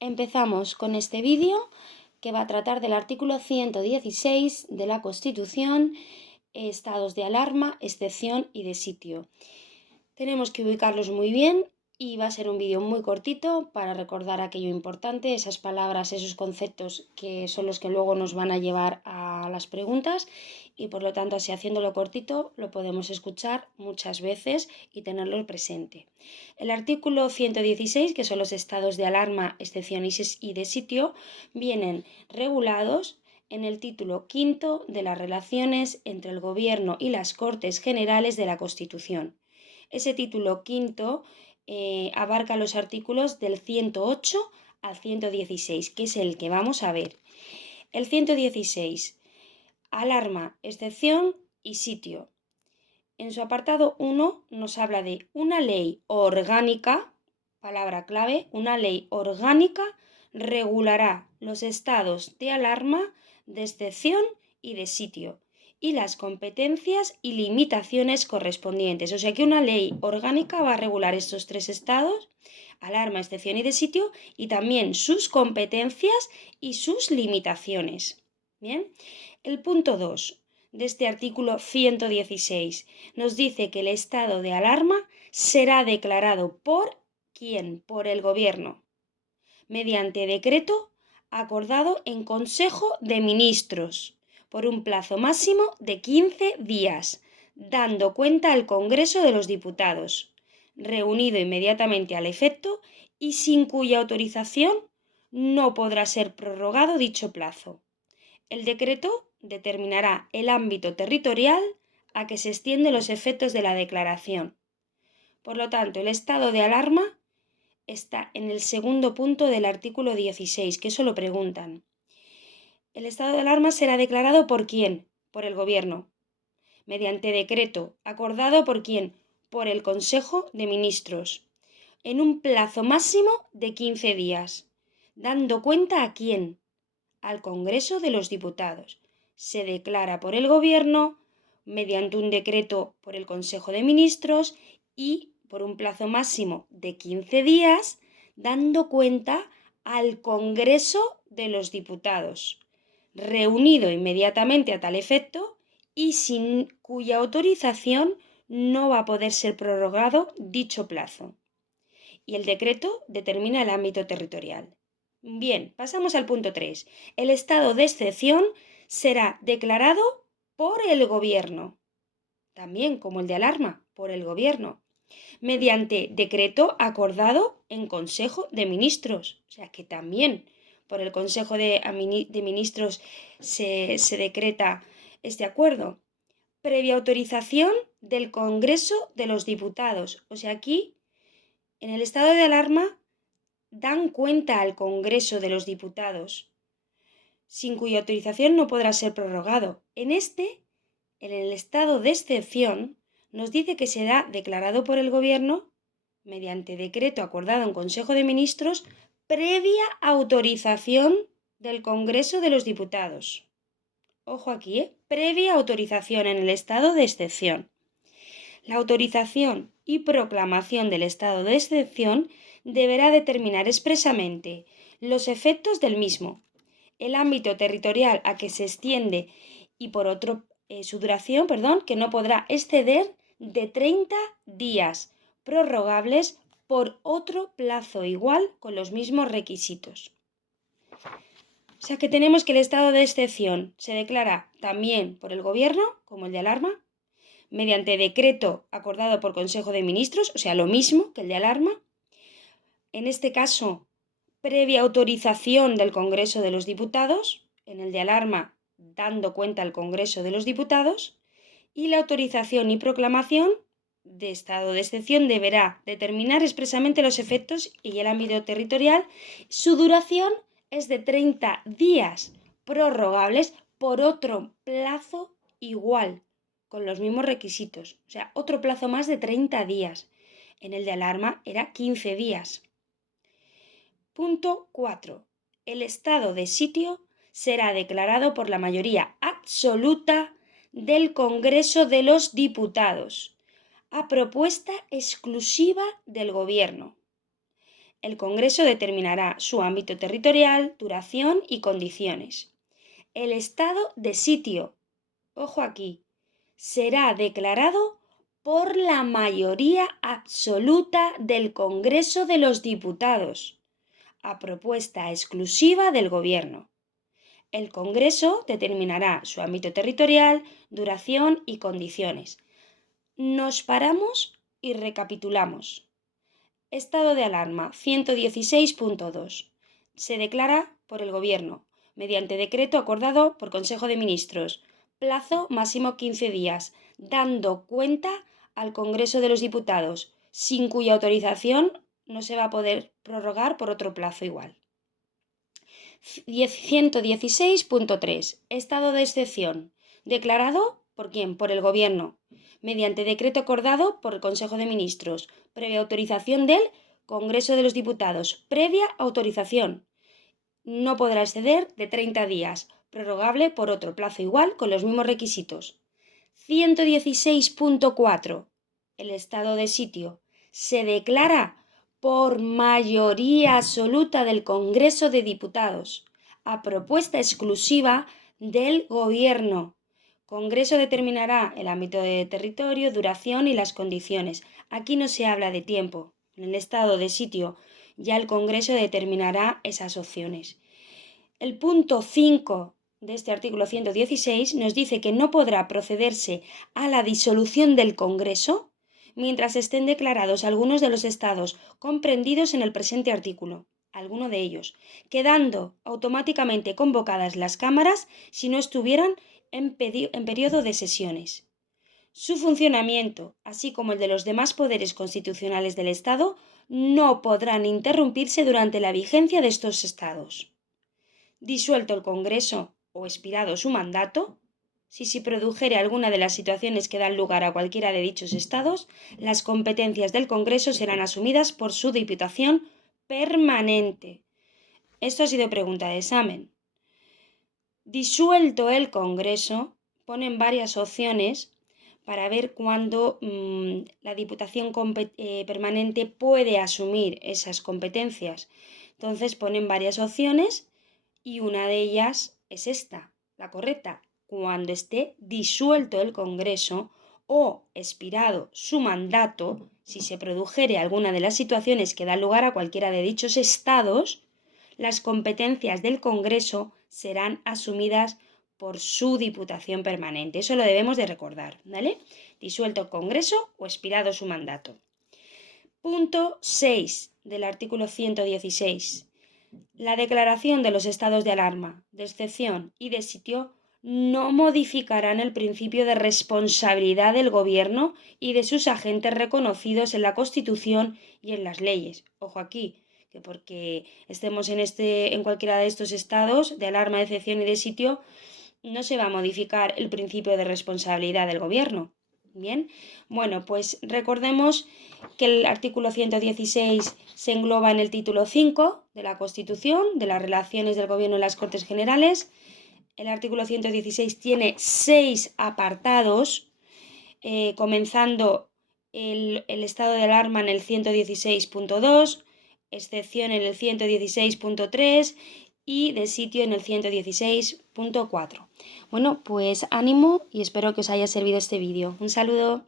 Empezamos con este vídeo que va a tratar del artículo 116 de la Constitución, estados de alarma, excepción y de sitio. Tenemos que ubicarlos muy bien y va a ser un vídeo muy cortito para recordar aquello importante, esas palabras, esos conceptos que son los que luego nos van a llevar a las preguntas y por lo tanto así haciéndolo cortito lo podemos escuchar muchas veces y tenerlo presente. El artículo 116, que son los estados de alarma, excepción y de sitio, vienen regulados en el título quinto de las relaciones entre el Gobierno y las Cortes Generales de la Constitución. Ese título quinto abarca los artículos del 108 al 116, que es el que vamos a ver. El 116, alarma, excepción y sitio. En su apartado 1 nos habla de una ley orgánica, palabra clave, una ley orgánica regulará los estados de alarma, de excepción y de sitio y las competencias y limitaciones correspondientes. O sea que una ley orgánica va a regular estos tres estados, alarma, excepción y de sitio, y también sus competencias y sus limitaciones. Bien, el punto 2 de este artículo 116 nos dice que el estado de alarma será declarado por ¿quién? Por el Gobierno, mediante decreto acordado en Consejo de Ministros, por un plazo máximo de 15 días, dando cuenta al Congreso de los Diputados, reunido inmediatamente al efecto y sin cuya autorización no podrá ser prorrogado dicho plazo. El decreto determinará el ámbito territorial a que se extienden los efectos de la declaración. Por lo tanto, el estado de alarma está en el segundo punto del artículo 16, que eso lo preguntan. El estado de alarma será declarado ¿por quién? Por el Gobierno, mediante decreto acordado ¿por quién? Por el Consejo de Ministros, en un plazo máximo de 15 días, dando cuenta ¿a quién? Al Congreso de los Diputados. Se declara por el Gobierno mediante un decreto por el Consejo de Ministros y por un plazo máximo de 15 días, dando cuenta al Congreso de los Diputados, reunido inmediatamente a tal efecto y sin cuya autorización no va a poder ser prorrogado dicho plazo. Y el decreto determina el ámbito territorial. Bien, pasamos al punto 3. El estado de excepción será declarado por el Gobierno, también como el de alarma, por el Gobierno, mediante decreto acordado en Consejo de Ministros. O sea que también por el Consejo de Ministros se decreta este acuerdo, previa autorización del Congreso de los Diputados. O sea, aquí, en el estado de alarma, dan cuenta al Congreso de los Diputados, sin cuya autorización no podrá ser prorrogado. En el estado de excepción, nos dice que será declarado por el Gobierno mediante decreto acordado en Consejo de Ministros previa autorización del Congreso de los Diputados. Ojo aquí, previa autorización en el estado de excepción. La autorización y proclamación del estado de excepción deberá determinar expresamente los efectos del mismo, el ámbito territorial a que se extiende y por otro su duración, que no podrá exceder de 30 días, prorrogables por otro plazo igual con los mismos requisitos. O sea que tenemos que el estado de excepción se declara también por el Gobierno, como el de alarma, mediante decreto acordado por Consejo de Ministros, o sea, lo mismo que el de alarma. En este caso, previa autorización del Congreso de los Diputados, en el de alarma dando cuenta al Congreso de los Diputados, y la autorización y proclamación de estado de excepción deberá determinar expresamente los efectos y el ámbito territorial. Su duración es de 30 días prorrogables por otro plazo igual, con los mismos requisitos. O sea, otro plazo más de 30 días. En el de alarma era 15 días. Punto 4. El estado de sitio será declarado por la mayoría absoluta del Congreso de los Diputados, a propuesta exclusiva del Gobierno. El Congreso determinará su ámbito territorial, duración y condiciones. El estado de sitio, ojo aquí, será declarado por la mayoría absoluta del Congreso de los Diputados, a propuesta exclusiva del Gobierno. El Congreso determinará su ámbito territorial, duración y condiciones. Nos paramos y recapitulamos. Estado de alarma 116.2. Se declara por el Gobierno, mediante decreto acordado por Consejo de Ministros. Plazo máximo 15 días, dando cuenta al Congreso de los Diputados, sin cuya autorización no se va a poder prorrogar por otro plazo igual. 116.3. Estado de excepción. Declarado ¿por quién? Por el Gobierno, mediante decreto acordado por el Consejo de Ministros, previa autorización del Congreso de los Diputados. Previa autorización. No podrá exceder de 30 días, prorrogable por otro plazo igual con los mismos requisitos. 116.4. El estado de sitio. Se declara por mayoría absoluta del Congreso de Diputados, a propuesta exclusiva del Gobierno. Congreso determinará el ámbito de territorio, duración y las condiciones. Aquí no se habla de tiempo. En el estado de sitio ya el Congreso determinará esas opciones. El punto 5 de este artículo 116 nos dice que no podrá procederse a la disolución del Congreso mientras estén declarados algunos de los estados comprendidos en el presente artículo, alguno de ellos, quedando automáticamente convocadas las cámaras si no estuvieran en periodo de sesiones. Su funcionamiento, así como el de los demás poderes constitucionales del Estado, no podrán interrumpirse durante la vigencia de estos estados. Disuelto el Congreso o expirado su mandato, si se produjere alguna de las situaciones que dan lugar a cualquiera de dichos estados, las competencias del Congreso serán asumidas por su Diputación permanente. Esto ha sido pregunta de examen. Disuelto el Congreso, ponen varias opciones para ver cuándo la Diputación permanente puede asumir esas competencias. Entonces ponen varias opciones y una de ellas es esta, la correcta, cuando esté disuelto el Congreso o expirado su mandato, si se produjere alguna de las situaciones que dan lugar a cualquiera de dichos estados, las competencias del Congreso serán asumidas por su Diputación permanente. Eso lo debemos de recordar, ¿vale? Disuelto el Congreso o expirado su mandato. Punto 6 del artículo 116. La declaración de los estados de alarma, de excepción y de sitio no modificarán el principio de responsabilidad del Gobierno y de sus agentes reconocidos en la Constitución y en las leyes. Ojo aquí, que porque estemos en cualquiera de estos estados de alarma, de excepción y de sitio, no se va a modificar el principio de responsabilidad del Gobierno. Bien, bueno, pues recordemos que el artículo 116 se engloba en el título 5 de la Constitución, de las relaciones del Gobierno en las Cortes Generales. El artículo 116 tiene 6 apartados, comenzando el estado de alarma en el 116.2, excepción en el 116.3 y de sitio en el 116.4. Bueno, pues ánimo y espero que os haya servido este vídeo. Un saludo.